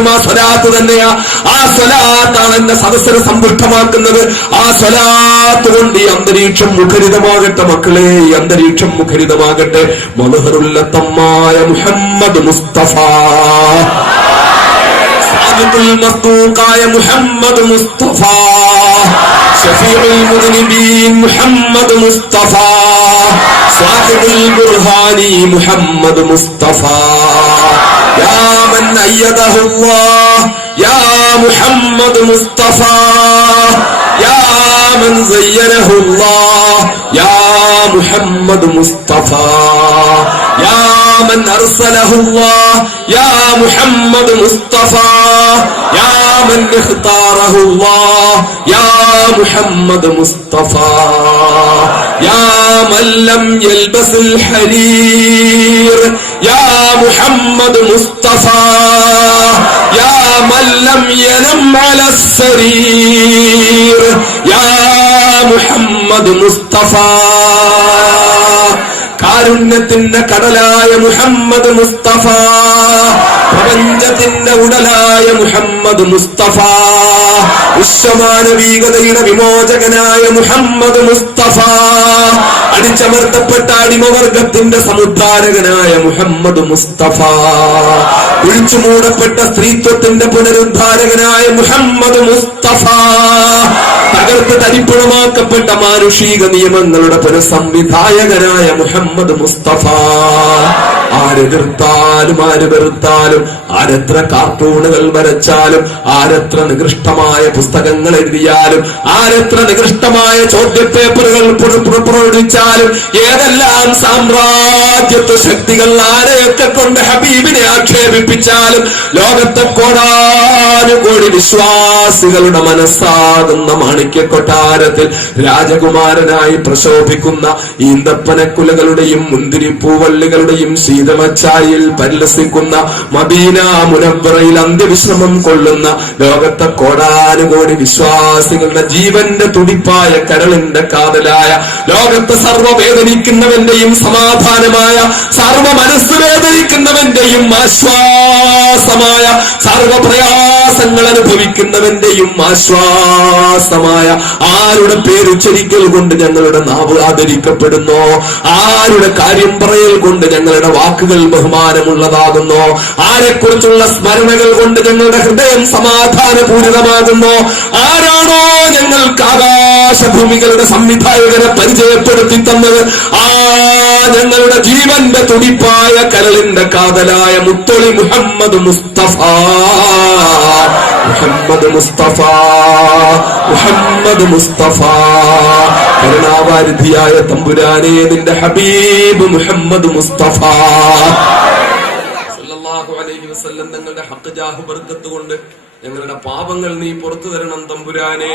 പോലും ആ സ്വലാത്ത് തന്നെയാ. ആ സ്വലാത്താണ് എന്നെ സദസ്സിനെ സമ്പുഷ്ടമാക്കുന്നത്. ആ സ്വലാത്ത് കൊണ്ട് ഈ അന്തരീക്ഷം മുഖരിതമാകട്ടെ മക്കളെ, ഈ അന്തരീക്ഷം മുഖരിതമാകട്ടെ. മദ്ഹറുല്ലത്തമായ മുഹമ്മദ് മുസ്തഫ, സാദിഖുൽ മസ്ദൂഖായ മുഹമ്മദ് മുസ്തഫ, ഷഫീഉൽ മുദ്നിബീൻ മുഹമ്മദ് മുസ്തഫ, സാദിഖുൽ ബുർഹാനി മുഹമ്മദ് മുസ്തഫ. യാ മൻ അയ്യദഹുല്ലാഹ് യാ മുഹമ്മദ് മുസ്തഫ, യാ മൻ സയ്യനഹുല്ലാഹ് യാ മുഹമ്മദ് മുസ്തഫ, യാ മൻ അർസലഹുല്ലാഹ് യാ മുഹമ്മദ് മുസ്തഫ, യാ മൻ ഇഖ്താറഹുല്ലാഹ് യാ മുഹമ്മദ് മുസ്തഫ, യാ മൻ ലം യൽബസുൽ ഹരീർ യാ മുഹമ്മദ് മുസ്തഫ, യാ മൻ ലം യനം അലസ് സരീർ യാ മുഹമ്മദ് മുസ്തഫ. കാരുണ്യത്തിന്റെ കടലായ മുഹമ്മദ് മുസ്തഫ, പ്രപഞ്ചത്തിന്റെ ഉടലായ മുഹമ്മദ് മുസ്തഫ, വിശ്വമാനവികതയുടെ വിമോചകനായ മുഹമ്മദ് മുസ്തഫ, അടിച്ചമർത്തപ്പെട്ട അടിമവർഗത്തിന്റെ സമുദ്ധാരകനായ മുഹമ്മദ് മുസ്തഫ, കുഴിച്ചുമൂടപ്പെട്ട സ്ത്രീത്വത്തിന്റെ പുനരുദ്ധാരകനായ മുഹമ്മദ് മുസ്തഫ, തകർത്ത് തരിപ്പുണമാക്കപ്പെട്ട മാനുഷിക നിയമങ്ങളുടെ പുനഃസംവിധായകനായ മുഹമ്മദ് മുസ്തഫ. ആരെതിർത്താലും ആര് വെറുത്താലും, ആരെത്ര കാർട്ടൂണുകൾ വരച്ചാലും, ആരെത്ര നികൃഷ്ടമായ പുസ്തകങ്ങൾ എഴുതിയാലും, ആരെത്ര നികൃഷ്ടമായ ചോദ്യപേപ്പറുകൾ പുറപ്പെടുവിച്ചാലും, ഏതെല്ലാം സാമ്രാജ്യത്വ ശക്തികൾ ആരെയൊക്കെ കൊണ്ട് ഹബീബിനെ ആക്ഷേപിപ്പിച്ചാലും, ലോകത്തെ കോടാനുകോടി വിശ്വാസികളുടെ മനസ്സാകുന്ന മാണിക്യ കൊട്ടാരത്തിൽ രാജകുമാരനായി പ്രശോഭിക്കുന്ന ഈന്തപ്പനക്കുലകളുടെയും മുന്തിരിപ്പൂവള്ളികളുടെയും ശീതമച്ചായിൽ പരിലസിക്കുന്ന മദീന മുനവ്വറയിൽ അന്ത്യവിശ്രമം കൊള്ളുന്ന ലോകത്തെ കോടാനുകോടി വിശ്വാസികളുടെ ജീവന്റെ തുടിപ്പായ കരളിന്റെ കാതലായ, ലോകത്തെ സർവ്വവേദനിക്കുന്നവന്റെയും സമാധാനമായ, സർവ മനസ്സ് വേദനിക്കുന്നവന്റെയും ആശ്വാസമായ, സർവപ്രയാസങ്ങൾ അനുഭവിക്കുന്നവന്റെയും ആശ്വാസമായ ആരുടെ പേരുച്ചരിക്കൽ കൊണ്ട് ഞങ്ങളുടെ നാവ് ആദരിക്കപ്പെടുന്നു, ആരുടെ കാര്യം പറയൽ കൊണ്ട് ഞങ്ങളുടെ വാക്കുകൾ ബഹുമാനമുള്ളതാകുന്നു, ആരെക്കുറിച്ചുള്ള സ്മരണകൾ കൊണ്ട് ഞങ്ങളുടെ ഹൃദയം സമാധാനപൂരിതമാകുന്നു, ആരാണോ ഞങ്ങൾക്ക് ആകാശഭൂമികളുടെ സംവിധായകനെ പരിചയപ്പെടുത്തി തന്നത്, ആ ഞങ്ങളുടെ ജീവന്റെ തുടിപ്പായ കരളിന്റെ കാതലായ മുത്തൊളി മുഹമ്മദ് മുസ്തഫ, മുഹമ്മദ് മുസ്തഫ, മുഹമ്മദ് മുസ്തഫ. കരുണാവാരിധിയായ തമ്പുരാനെ, നിന്റെ ഹബീബ് മുഹമ്മദ് മുസ്തഫ സല്ലല്ലാഹു അലൈഹി വസല്ലം തങ്ങളുടെ ഹഖ് ജാഹ് ബർക്കത്ത് കൊണ്ട് ഞങ്ങളുടെ പാപങ്ങൾ നീ പുറത്തു തരണം തമ്പുരാനെ.